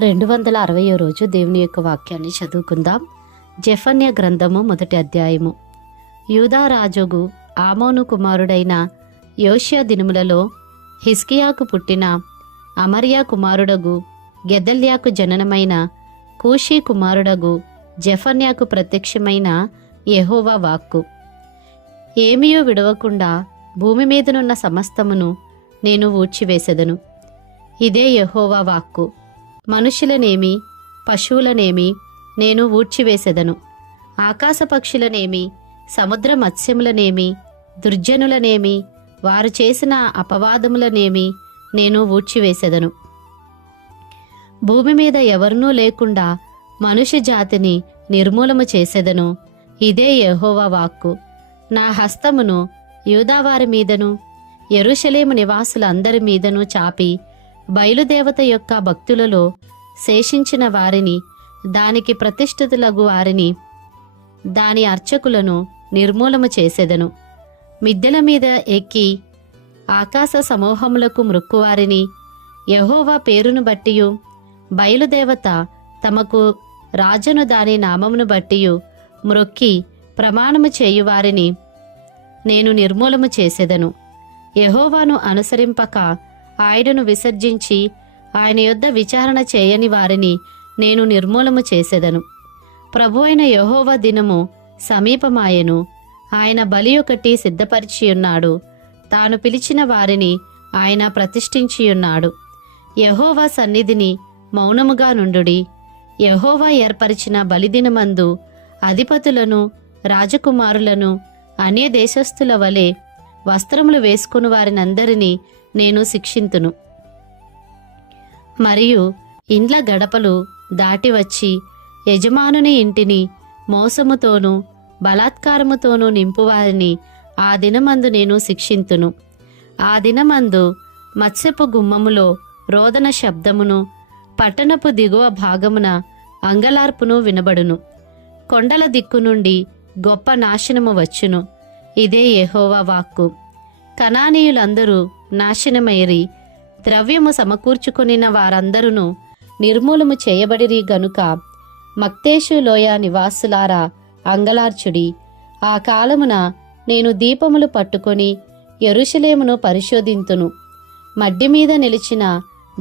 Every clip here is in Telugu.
260వ రోజు దేవుని యొక్క వాక్యాన్ని చదువుకుందాం. జెఫన్య గ్రంథము 1వ అధ్యాయము. యూదా రాజుగు ఆమోను కుమారుడైన యోషియా దినములలో హిజ్కియాకు పుట్టిన అమర్యా కుమారుడగు గెదల్యాకు జననమైన కూషీ కుమారుడగు జెఫన్యాకు ప్రత్యక్షమైన యెహోవా వాక్కు. ఏమీయూ విడవకుండా భూమి మీదనున్న సమస్తమును నేను ఊడ్చివేసెదను. ఇదే యెహోవా వాక్కు. మనుషులనేమి పశువులనేమి నేను ఊడ్చివేసెదను. ఆకాశ పక్షులనేమి సముద్ర మత్స్యములనేమి దుర్జనులనేమి వారు చేసిన అపవాదములనేమి నేను ఊడ్చివేసెదను. భూమి మీద ఎవరినూ లేకుండా మనుష్య జాతిని నిర్మూలము చేసెదను. ఇదే యెహోవా వాక్కు. నా హస్తమును యూదావారి మీదను యెరూషలేము నివాసులందరి మీదను చాపి బయలుదేవత యొక్క భక్తులలో శేషించిన వారిని, దానికి ప్రతిష్ఠితులగు వారిని, దాని అర్చకులను నిర్మూలము చేసెదను. మిద్దెల మీద ఎక్కి ఆకాశ సమూహములకు మ్రొక్కువారిని, యెహోవా పేరును బట్టియు బయలుదేవత తమకు రాజును దాని నామమును బట్టియు మ్రొక్కి ప్రమాణము చేయువారిని నేను నిర్మూలము చేసెదను. యెహోవాను అనుసరింపక ఆయనను విసర్జించి ఆయన యొద్ద విచారణ చేయని వారిని నేను నిర్మూలము చేసెదను. ప్రభువైన యెహోవా దినము సమీపమాయెను. ఆయన బలి ఒకటి సిద్ధపరిచియున్నాడు. తాను పిలిచిన వారిని ఆయన ప్రతిష్ఠించియున్నాడు. యెహోవా సన్నిధిని మౌనముగా నుండుడి. యెహోవా ఏర్పరిచిన బలిదినమందు అధిపతులను రాజకుమారులను అన్య దేశస్థుల వలె వస్త్రములు వేసుకుని వారినందరినీ నేను శిక్షింతును. మరియు ఇండ్ల గడపలు దాటి వచ్చి యజమానుని ఇంటిని మోసముతోనూ బలాత్కారముతోనూ నింపువారిని ఆ దినమందు నేను శిక్షింతును. ఆ దినమందు మత్స్యపు గుమ్మములో రోదన శబ్దమును, పట్టణపు దిగువ భాగమున అంగలార్పును వినబడును. కొండల దిక్కు నుండి గొప్ప నాశనము వచ్చును. ఇదే యెహోవా వాక్కు. కనానీయులందరూ నాశనమైరి, ద్రవ్యము సమకూర్చుకొనిన వారందరూ నిర్మూలము చేయబడిరి గనుక మక్తేషు లోయ నివాసులారా అంగలార్చుడి. ఆ కాలమున నేను దీపములు పట్టుకొని యెరూషలేమును పరిశోధింతును. మడ్డి మీద నిలిచిన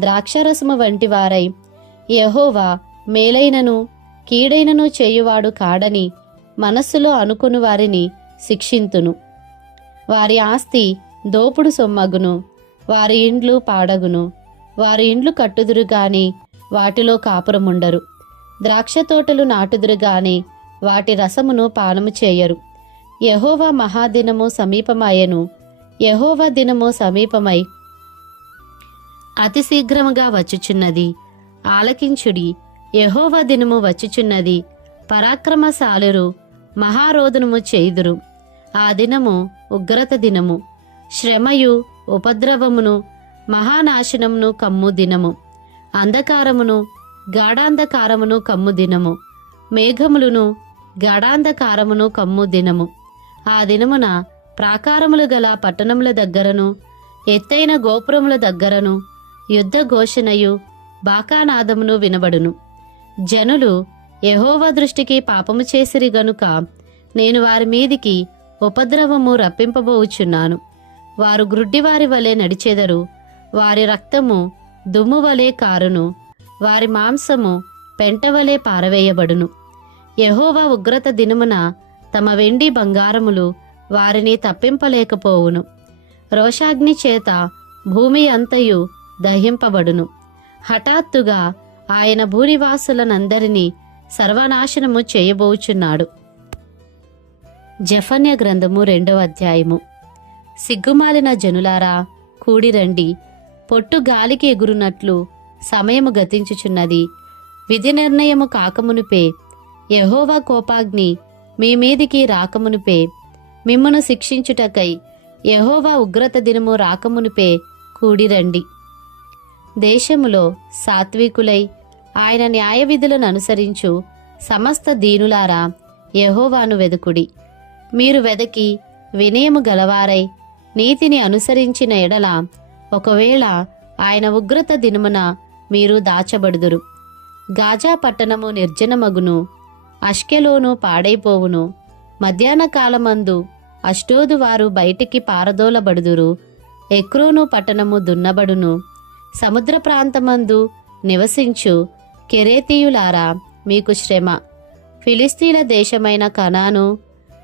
ద్రాక్షరసము వంటి వారై, యెహోవా మేలైనను కీడైనను చేయువాడు కాడని మనస్సులో అనుకుని వారిని శిక్షింతును. వారి ఆస్తి దోపుడు సొమ్మగును, వారి ఇండ్లు పాడగును. వారి ఇండ్లు కట్టుదురు గాని వాటిలో కాపురముండరు. ద్రాక్ష తోటలు నాటుదురు గాని వాటి రసమును పానము చేయరు. యెహోవా మహాదినము సమీపమాయెను. యెహోవా దినము సమీపమై అతి శీఘ్రముగా వచ్చుచున్నది. ఆలకించుడి, యెహోవా దినము వచ్చుచున్నది. పరాక్రమశాలురు మహారోదనము చేయుదురు. ఆ దినము ఉగ్రత దినము, శ్రమయు ఉపద్రవమును మహానాశనమును కమ్ము దినము. అంధకారమును గాఢాంధకారమును కమ్ము దినము, మేఘములను గాఢాంధకారమును కమ్ము దినము. ఆ దినమున ప్రాకారములు గల పట్టణముల దగ్గరను ఎత్తైన గోపురముల దగ్గరను యుద్ధ ఘోషణయు బాకానాదమును వినబడును. జనులు యెహోవా దృష్టికి పాపము చేసిరి గనుక నేను వారి మీదికి ఉపద్రవము రప్పింపబోచున్నాను. వారు గ్రుడ్డివారి వలె నడిచెదరు. వారి రక్తము దుమ్ము వలె కారును. వారి మాంసము పెంటవలే పారవేయబడును. యెహోవా ఉగ్రత దినమున తమ వెండి బంగారములు వారిని తప్పింపలేకపోవును. రోషాగ్ని చేత భూమి అంతయు దహింపబడును. హఠాత్తుగా ఆయన భూనివాసులనందరినీ సర్వనాశనము చేయబోచున్నాడు. జెఫన్య గ్రంథము 2వ అధ్యాయము. సిగ్గుమాలిన జనులారా కూడిరండి. పొట్టు గాలికి ఎగురునట్లు సమయము గతించుచున్నది. విధి నిర్ణయము కాకమునుపే, యెహోవా కోపాగ్ని మీ మీదికి రాకమునుపే, మిమ్మును శిక్షించుటకై యెహోవా ఉగ్రత దినము రాకమునుపే కూడిరండి. దేశములో సాత్వికులై ఆయన న్యాయ విధులను అనుసరించు సమస్త దీనులారా యెహోవాను వెదుకుడి. మీరు వెదకి వినయము గలవారై నీతిని అనుసరించిన ఎడల ఒకవేళ ఆయన ఉగ్రత దినమున మీరు దాచబడుదురు. గాజా పట్టణము నిర్జనమగును, అష్కెలోను పాడైపోవును. మధ్యాహ్న కాలమందు అష్డోదు వారు బయటికి పారదోలబడుదురు. ఎక్రోను పట్టణము దున్నబడును. సముద్ర ప్రాంతమందు నివసించు కెరేతీయులారా, మీకు శ్రమ. ఫిలిస్తీన్ల దేశమైన కనాను,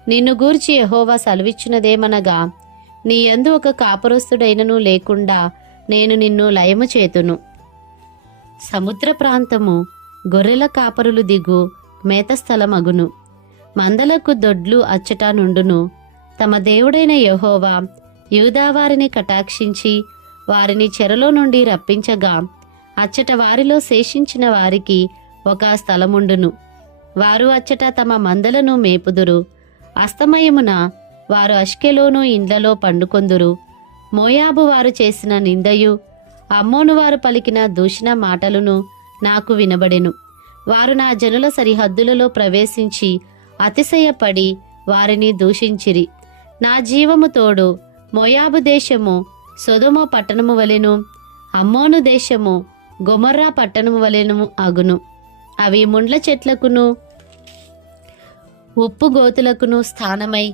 నిన్ను గూర్చి యెహోవా సెలవిచ్చినదేమనగా, నీ యందు ఒక కాపురస్తుడైనను లేకుండా నేను నిన్ను లయము చేతును. సముద్ర ప్రాంతము గొర్రెల కాపరులు దిగు మేతస్థలమగును. మందలకు దొడ్లు అచ్చట నుండును. తమ దేవుడైన యెహోవా యూదావారిని కటాక్షించి వారిని చెరలో నుండి రప్పించగా, అచ్చట వారిలో శేషించిన వారికి ఒక స్థలముండును. వారు అచ్చట తమ మందలను మేపుదురు. అస్తమయమున వారు అష్కెలోను ఇండ్లలో పండుకొందురు. మోయాబు వారు చేసిన నిందయు, అమ్మోను వారు పలికిన దూషణ మాటలును నాకు వినబడెను. వారు నా జనుల సరిహద్దులలో ప్రవేశించి అతిశయపడి వారిని దూషించిరి. నా జీవము తోడు మోయాబు దేశము సొదొమ పట్టణము వలెను, అమ్మోను దేశము గొమొర్రా పట్టణము వలెను అగును. అవి ముండ్ల చెట్లకును ఉప్పు గోతులకును స్థానమై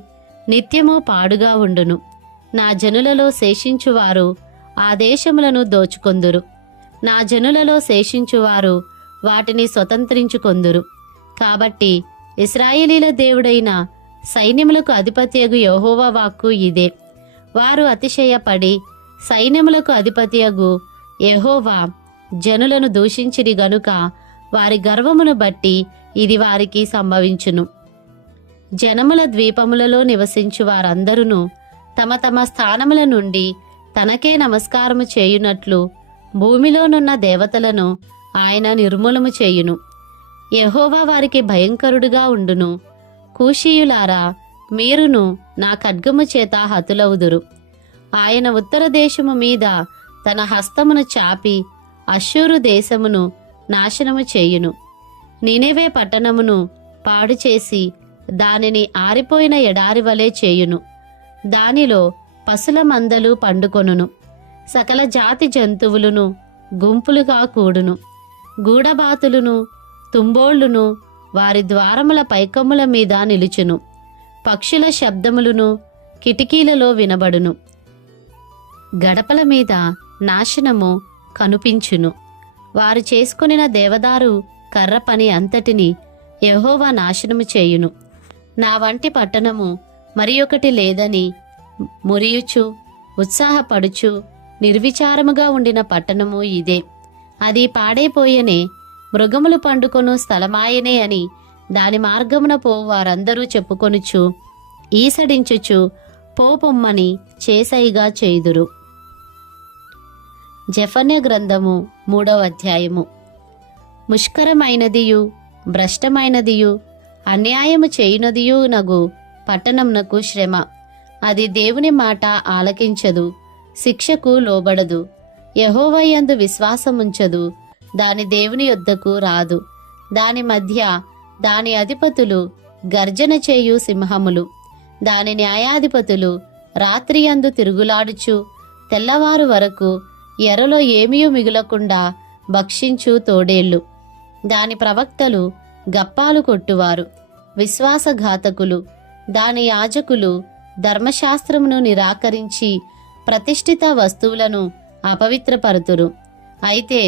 నిత్యము పాడుగా ఉండును. నా జనులలో శేషించువారు ఆ దేశములను దోచుకొందురు. నా జనులలో శేషించువారు వాటిని స్వతంత్రించుకొందురు. కాబట్టి ఇశ్రాయేలీల దేవుడైన సైన్యములకు అధిపతియగు యెహోవా వాక్కు ఇదే. వారు అతిశయపడి సైన్యములకు అధిపతియగు యెహోవా జనులను దూషించిరి గనుక వారి గర్వమును బట్టి ఇది వారికి సంభవించును. జనముల ద్వీపములలో నివసించు వారందరూ తమ తమ స్థానముల నుండి తనకే నమస్కారము చేయునట్లు భూమిలోనున్న దేవతలను ఆయన నిర్మూలము చేయును. యెహోవా వారికి భయంకరుడుగా ఉండును. కూషీయులారా, మీరును నా ఖడ్గము చేత హతులవుదురు. ఆయన ఉత్తర దేశము మీద తన హస్తమును చాపి అష్షూరు దేశమును నాశనము చేయును. నినెవే పట్టణమును పాడు చేసి దానిని ఆరిపోయిన ఎడారి వలె చేయును. దానిలో పశుల మందలు పండుకొనును. సకల జాతి జంతువులను గుంపులుగా కూడును. గూడబాతులును తుంబోళ్లును వారి ద్వారముల పైకమ్ముల మీద నిలుచును. పక్షుల శబ్దములను కిటికీలలో వినబడును. గడపల మీద నాశనము కనుపించును. వారు చేసుకొనిన దేవదారు కర్ర పని అంతటిని యెహోవా నాశనము చేయును. నా వంటి పట్టణము మరి ఒకటి లేదని మురియుచు ఉత్సాహపడుచు నిర్విచారముగా ఉండిన పట్టణము ఇదే. అది పాడైపోయనే, మృగములు పండుకొను స్థలమాయనే అని దాని మార్గమున పోవు వారందరూ చెప్పుకొనుచు ఈసడించుచు పోపొమ్మని చేసైగా చేయుదురు. జెఫన్య గ్రంథము 3వ అధ్యాయము. ముష్కరమైనదియు భ్రష్టమైనదియు అన్యాయము చేయునదియు నగు పట్టణమునకు శ్రమ. అది దేవుని మాట ఆలకించదు, శిక్షకు లోబడదు. యెహోవా యందు విశ్వాసముంచదు, దాని దేవుని యొద్దకు రాదు. దాని మధ్య దాని అధిపతులు గర్జన చేయు సింహములు. దాని న్యాయాధిపతులు రాత్రియందు తిరుగులాడుచు తెల్లవారు వరకు ఎరలో ఏమీ మిగులకుండా భక్షించు తోడేళ్లు. దాని ప్రవక్తలు గప్పాలు కొట్టువారు, విశ్వాసఘాతకులు. దాని యాజకులు ధర్మశాస్త్రమును నిరాకరించి ప్రతిష్ఠిత వస్తువులను అపవిత్రపరుతురు. అయితే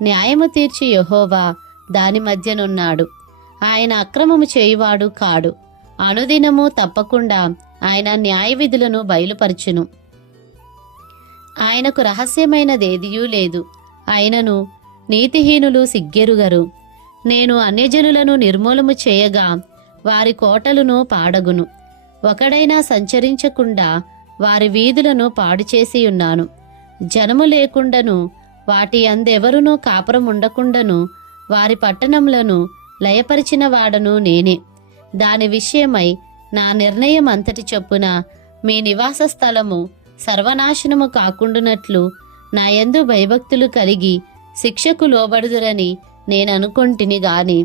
న్యాయము తీర్చి యెహోవా దాని మధ్యనున్నాడు. ఆయన అక్రమము చేయువాడు కాడు. అనుదినము తప్పకుండా ఆయన న్యాయ విధులను బయలుపరచును. ఆయనకు రహస్యమైనదేదియూ లేదు. ఆయనను నీతిహీనులు సిగ్గెరుగరు. నేను అన్యజనులను నిర్మూలము చేయగా వారి కోటలను పాడగును. ఒకడైనా సంచరించకుండా వారి వీధులను పాడు చేసి ఉన్నాను. జనము లేకుండను వాటి అందెవరునూ కాపురం ఉండకుండను వారి పట్టణములను లయపరిచిన వాడను నేనే. దాని విషయమై నా నిర్ణయం అంతటి చొప్పున మీ నివాస స్థలము సర్వనాశనము కాకుండునట్లు నా యందు భయభక్తులు కలిగి శిక్షకు లోబడుదురని నేననుకొంటిని గాని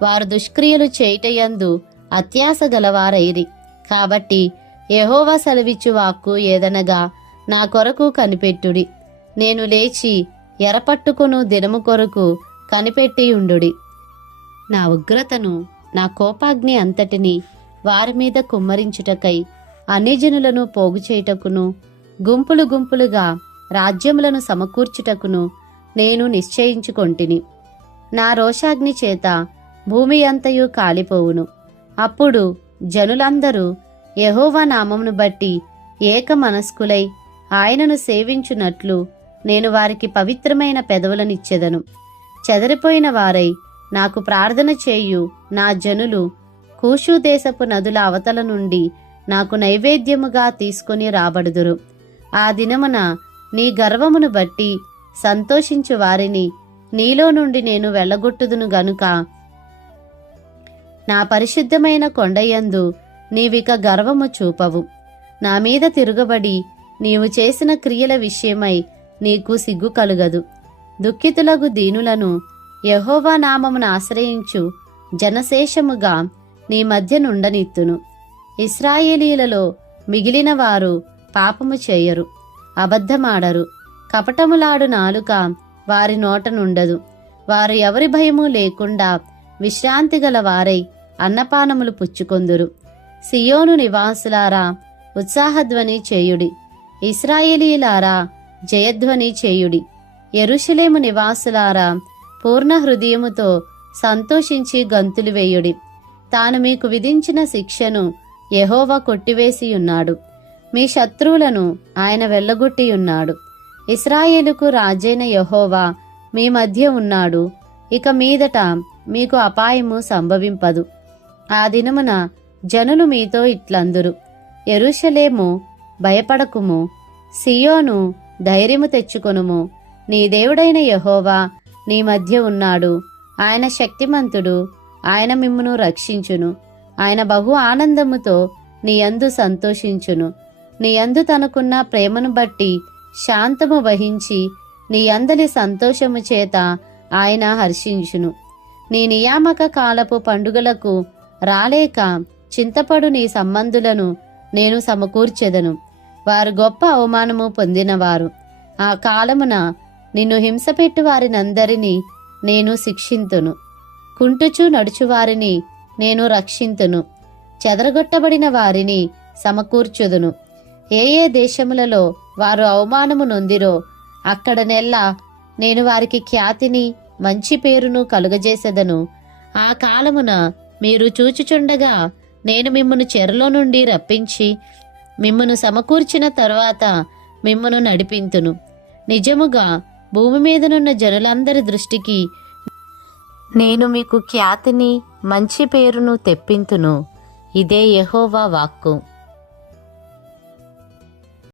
వారు దుష్క్రియలు చేయుటయందు అత్యాస గలవారైరి. కాబట్టి యెహోవా సెలవిచ్చు వాక్కు ఏదనగా, నా కొరకు కనిపెట్టుడి. నేను లేచి ఎరపట్టుకొను దినము కొరకు కనిపెట్టి ఉండుడి. నా ఉగ్రతను, నా కోపాగ్ని అంతటిని వారి మీద కుమ్మరించుటకై అన్యజనులను పోగు చేయుటకును, గుంపులు గుంపులుగా రాజ్యములను సమకూర్చుటకును నేను నిశ్చయించుకొంటిని. నా రోషాగ్ని చేత భూమి అంతయు కాలిపోవును. అప్పుడు జనులందరూ యెహోవా నామమును బట్టి ఏక మనస్కులై ఆయనను సేవించునట్లు నేను వారికి పవిత్రమైన పెదవులనిచ్చెదను. చెదరిపోయిన వారై నాకు ప్రార్థన చేయు నా జనులు కూషు దేశపు నదుల అవతల నుండి నాకు నైవేద్యముగా తీసుకొని రాబడుదురు. ఆ దినమున నీ గర్వమును బట్టి సంతోషించు వారిని నీలో నుండి నేను వెళ్ళగొట్టుదును గనుక నా పరిశుద్ధమైన కొండయందు నీవిక గర్వము చూపవు. నా మీద తిరుగబడి నీవు చేసిన క్రియల విషయమై నీకు సిగ్గు కలుగదు. దుఃఖితులగు దీనులను యెహోవా నామమును ఆశ్రయించు జనశేషముగా నీ మధ్య నుండనిత్తును. ఇశ్రాయేలీలలో మిగిలిన వారు పాపము చేయరు, అబద్ధమాడరు, కపటములాడు నాలుక వారి నోట నుండదు. వారు ఎవరి భయము లేకుండా విశ్రాంతి గల వారై అన్నపానములు పుచ్చుకొందురు. సియోను నివాసులారా ఉత్సాహధ్వని చేయుడి, ఇశ్రాయేలీలారా జయధ్వని చేయుడి. యెరూషలేము నివాసులారా పూర్ణ హృదయముతో సంతోషించి గంతులు వేయుడి. తాను మీకు విధించిన శిక్షను యెహోవా కొట్టివేసియున్నాడు. మీ శత్రువులను ఆయన వెళ్ళగొట్టియున్నాడు. ఇశ్రాయేలుకు రాజైన యెహోవా మీ మధ్య ఉన్నాడు. ఇక మీదట మీకు అపాయము సంభవింపదు. ఆ దినమున జనులు మీతో ఇట్లందురు, యెరూషలేము భయపడకుము, సియోను ధైర్యము తెచ్చుకొనుము. నీ దేవుడైన యెహోవా నీ మధ్య ఉన్నాడు. ఆయన శక్తిమంతుడు, ఆయన మిమ్మును రక్షించును. ఆయన బహు ఆనందముతో నీ యందు సంతోషించును. నీ యందు తనకున్న ప్రేమను బట్టి శాంతము వహించి నీ అందలి సంతోషము చేత ఆయన హర్షించును. నీ నియామక కాలపు పండుగలకు రాలేక చింతపడు నీ సంబంధులను నేను సమకూర్చెదను. వారు గొప్ప అవమానము పొందినవారు. ఆ కాలమున నిన్ను హింసపెట్టు వారినందరినీ నేను శిక్షింతును. కుంటుచు నడుచువారిని నేను రక్షింతును. చెదరగొట్టబడిన వారిని సమకూర్చుదును. ఏ ఏ దేశములలో వారు అవమానము నొందిరో అక్కడనెల్లా నేను వారికి ఖ్యాతిని మంచి పేరును కలుగజేసెదను. ఆ కాలమున మీరు చూచుచుండగా నేను మిమ్మును చెరలో నుండి రప్పించి మిమ్మును సమకూర్చిన తరువాత మిమ్మును నడిపింతును. నిజముగా భూమి మీదనున్న జనులందరి దృష్టికి నేను మీకు ఖ్యాతిని మంచి పేరును తెప్పింతును. ఇదే యెహోవా వాక్కు.